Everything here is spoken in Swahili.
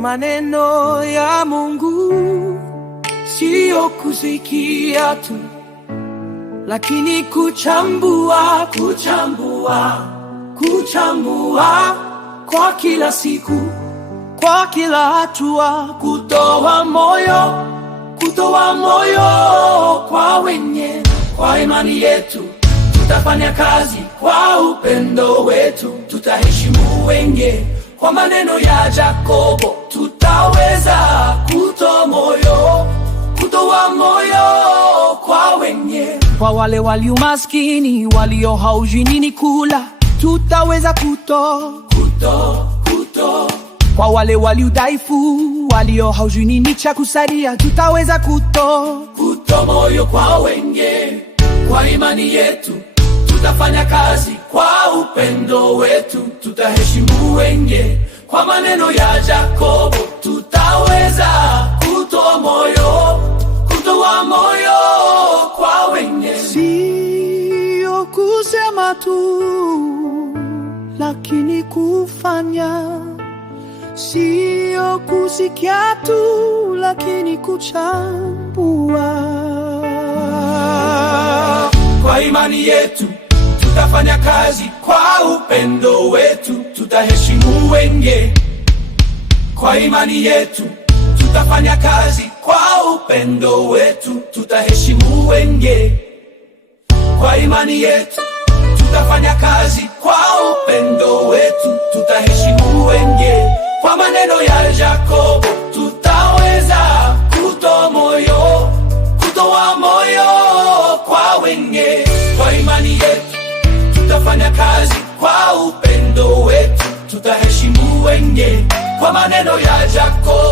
maneno ya Mungu, sio kusikia tu, lakini kuchambua kwa kila siku, kwa kila hatua, kutoa moyo kwa wenye. Kwa imani yetu tutafanya kazi, kwa upendo wetu tutaheshimu wengine. Kwa maneno ya Yakobo tutaweza kutoa moyo kwa wenye. Kwa wale walio maskini, walio haujui nini kula, tutaweza kutoa. Kwa wale walio dhaifu, walio haujui nini cha kusaidia, tutaweza kutoa moyo kwa wenye. Kwa imani yetu tutafanya kazi, kwa upendo wetu tutaheshimu wengine. Kwa maneno ya Yakobo tutaweza kutoa moyo kwa wengine. Sio kusema tu, lakini kufanya. Sio kusikia tu, lakini kuchambua. Kwa imani yetu tutafanya kazi, kwa upendo wetu tutaheshimu wengine. Kwa imani yetu tutafanya kazi, kwa upendo wetu tutaheshimu wengine. Kwa imani yetu tutafanya kazi, kwa upendo wetu tutaheshimu wengine. Kwa maneno ya Yakobo tutaweza kutoa moyo kwa wengine. Kwa imani yetu tutafanya kazi, kwa upendo wetu tutaheshimu wengine. Kwa maneno ya Yakobo